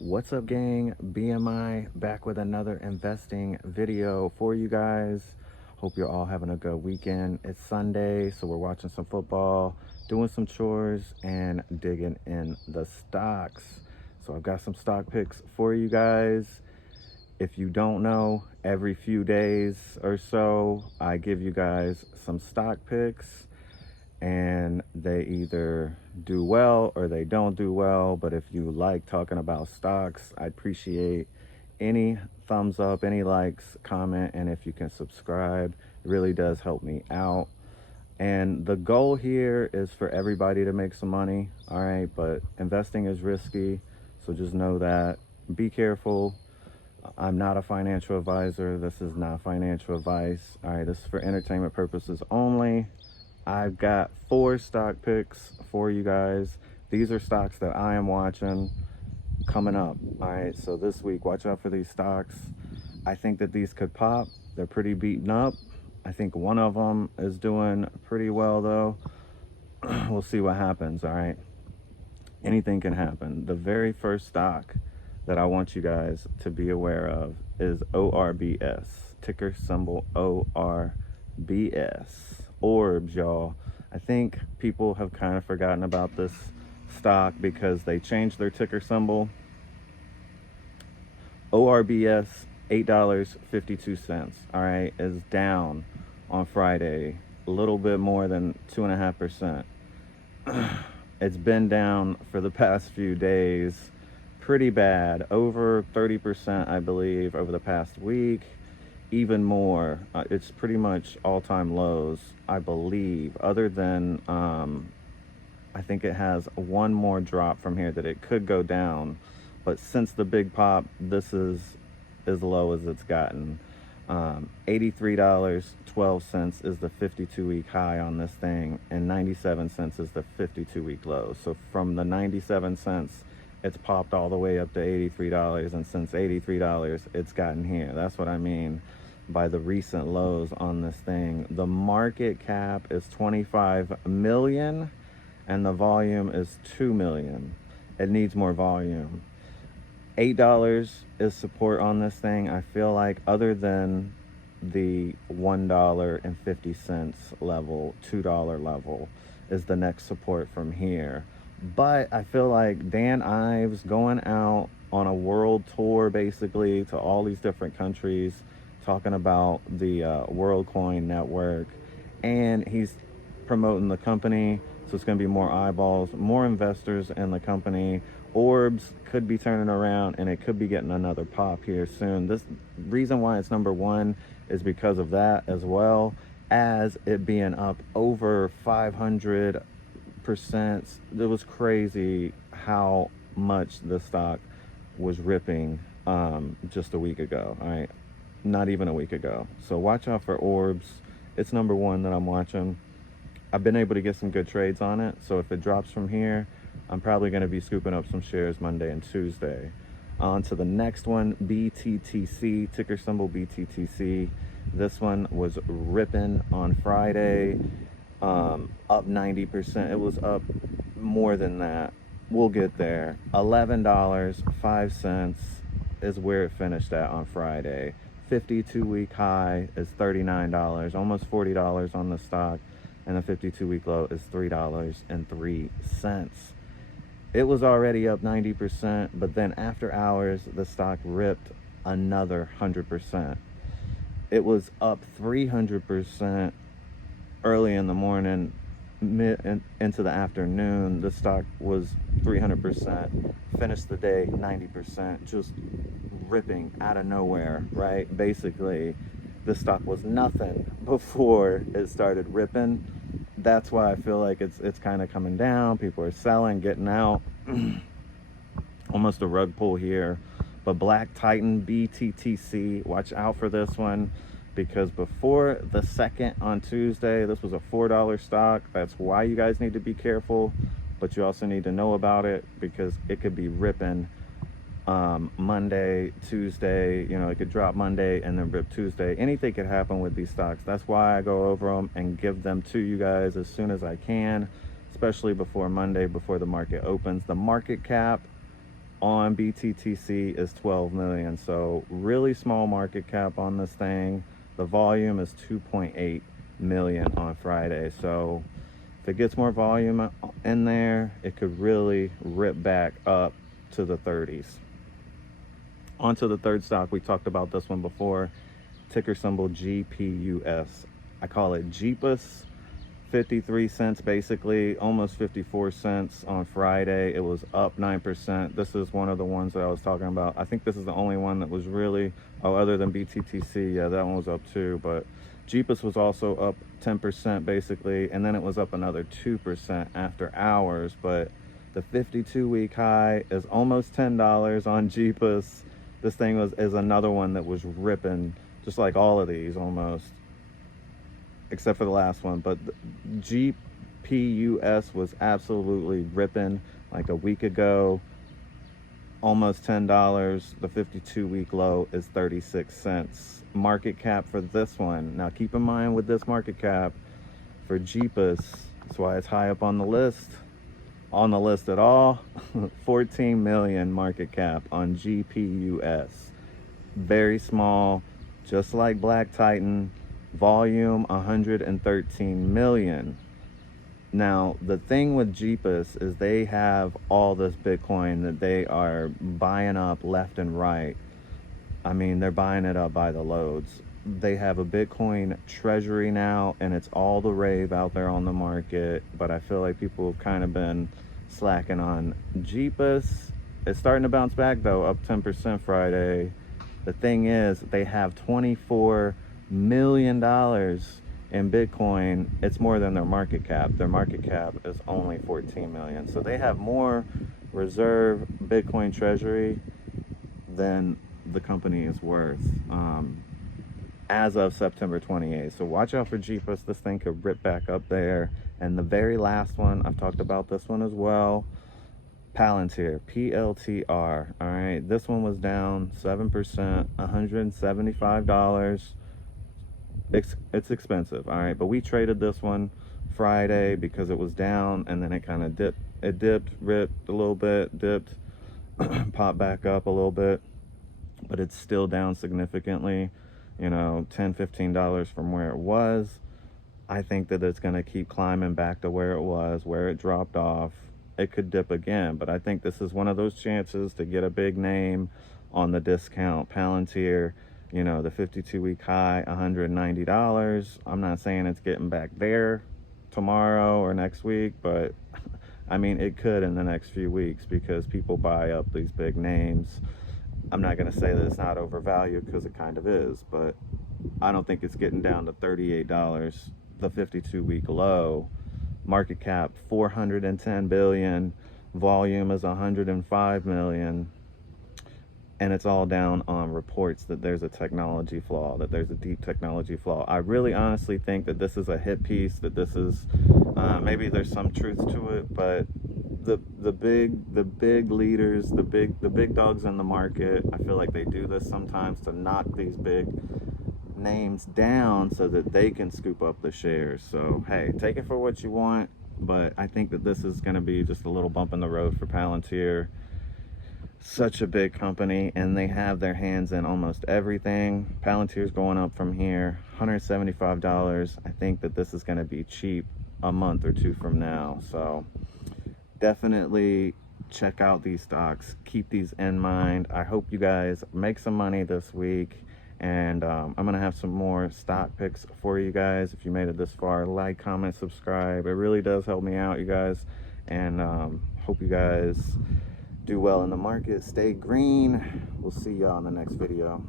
What's up, gang? BMI back with another investing video for you guys. Hope you're all having a good weekend. It's Sunday, so we're watching some football, doing some chores, and digging in the stocks. So I've got some stock picks for you guys. If you don't know, every few days or so, I give you guys some stock picks, and they either do well or they don't do well. But if you like talking about stocks, I appreciate any thumbs up, any likes, comment, and if you can subscribe, it really does help me out. And the goal here is for everybody to make some money, all right? But investing is risky, so just know that. Be careful. I'm not a financial advisor. This is not financial advice, all right? This is for entertainment purposes only. I've got 4 stock picks for you guys. These are stocks that I am watching coming up. All right, so this week, watch out for these stocks. I think that these could pop. They're pretty beaten up. I think one of them is doing pretty well, though. We'll see what happens, all right? Anything can happen. The very first stock that I want you guys to be aware of is ORBS, ticker symbol ORBS. ORBS, y'all. I think people have kind of forgotten about this stock because they changed their ticker symbol. ORBS, $8.52, all right, is down on Friday, a little bit more than 2.5%. It's been down for the past few days, pretty bad, over 30%, I believe, over the past week. Even more. It's pretty much all-time lows, I believe, other than I think it has one more drop from here that it could go down, but since the big pop, this is as low as it's gotten. $83.12 is the 52-week high on this thing, and 97 cents is the 52-week low. So from the 97 cents, it's popped all the way up to $83, and since $83, it's gotten here. That's what I mean by the recent lows on this thing. The market cap is 25 million and the volume is 2 million. It needs more volume. $8 is support on this thing. I feel like other than the $1.50 level, $2 level is the next support from here. But I feel like Dan Ives going out on a world tour, basically, to all these different countries, talking about the WorldCoin network, and he's promoting the company, so it's going to be more eyeballs, more investors in the company. ORBS could be turning around, and it could be getting another pop here soon. This reason why it's number one is because of that, as well as it being up over 500%. It was crazy how much the stock was ripping just a week ago. All right, not even a week ago. So watch out for ORBS. It's number one that I'm watching. I've been able to get some good trades on it, so if it drops from here, I'm probably going to be scooping up some shares Monday and Tuesday. On to the next one, BTTC, ticker symbol BTTC. This one was ripping on Friday, up 90%. It was up more than that. We'll get there. $11.05 is where it finished at on Friday. 52-week high is $39, almost $40 on the stock, and the 52-week low is $3.03. It was already up 90%, but then after hours, the stock ripped another 100%. It was up 300% early in the morning, into the afternoon. The stock was 300%, finished the day 90%, just ripping out of nowhere, right? Basically, the stock was nothing before it started ripping. That's why I feel like it's kind of coming down. People are selling, getting out. Almost a rug pull here. But Black Titan, BTTC, watch out for this one, because before the second on Tuesday, this was a $4 stock. That's why you guys need to be careful, but you also need to know about it because it could be ripping Monday, Tuesday. You know, it could drop Monday and then rip Tuesday. Anything could happen with these stocks. That's why I go over them and give them to you guys as soon as I can, especially before Monday, before the market opens. The market cap on BTTC is 12 million. So really small market cap on this thing. The volume is 2.8 million on Friday. So if it gets more volume in there, it could really rip back up to the 30s. On to the third stock. We talked about this one before. Ticker symbol GPUS. I call it JEPUS. 53 cents, basically almost 54 cents on Friday. It was up 9%. This is one of the ones that I was talking about. I think this is the only one that was really, other than BTTC, yeah, that one was up too, but JEPUS was also up 10% basically, and then it was up another 2% after hours. But the 52-week high is almost $10 on JEPUS. This thing is another one that was ripping, just like all of these almost, except for the last one. But GPUS was absolutely ripping like a week ago, almost $10. The 52-week low is 36 cents. Market cap for this one, now keep in mind with this market cap for JEPUS, that's why it's high up on the list at all. 14 million market cap on GPUS. Very small, just like Black Titan. Volume 113 million. Now the thing with JEPUS is they have all this Bitcoin that they are buying up left and right. I mean, they're buying it up by the loads. They have a Bitcoin treasury now, and it's all the rave out there on the market, but I feel like people have kind of been slacking on JEPUS. It's starting to bounce back though, up 10% Friday. The thing is, they have $24 million in Bitcoin. It's more than their market cap. Their market cap is only 14 million. So they have more reserve Bitcoin treasury than the company is worth as of September 28th. So watch out for JEPUS. This thing could rip back up there. And the very last one, I've talked about this one as well, Palantir, PLTR. All right, this one was down 7%, $175. It's expensive, all right, but we traded this one Friday because it was down, and then it kind of dipped. It dipped, ripped a little bit, dipped, popped back up a little bit, but it's still down significantly, you know, $10-15 from where it was. I think that it's going to keep climbing back to where it was, where it dropped off. It could dip again, but I think this is one of those chances to get a big name on the discount. Palantir, you know, the 52-week high, $190. I'm not saying it's getting back there tomorrow or next week, but I mean, it could in the next few weeks because people buy up these big names. I'm not going to say that it's not overvalued because it kind of is, but I don't think it's getting down to $38. The 52-week low, market cap 410 billion, volume is 105 million. And it's all down on reports that there's a technology flaw, that there's a deep technology flaw. I really honestly think that this is a hit piece, that this is, maybe there's some truth to it, but the big leaders, the big dogs in the market, I feel like they do this sometimes to knock these big names down so that they can scoop up the shares. So hey, take it for what you want, but I think that this is going to be just a little bump in the road for Palantir. Such a big company, and they have their hands in almost everything. Palantir's going up from here, $175. I think that this is going to be cheap a month or two from now. So definitely check out these stocks. Keep these in mind. I hope you guys make some money this week. And I'm going to have some more stock picks for you guys. If you made it this far, like, comment, subscribe. It really does help me out, you guys. And hope you guys do well in the market. Stay green. We'll see y'all in the next video.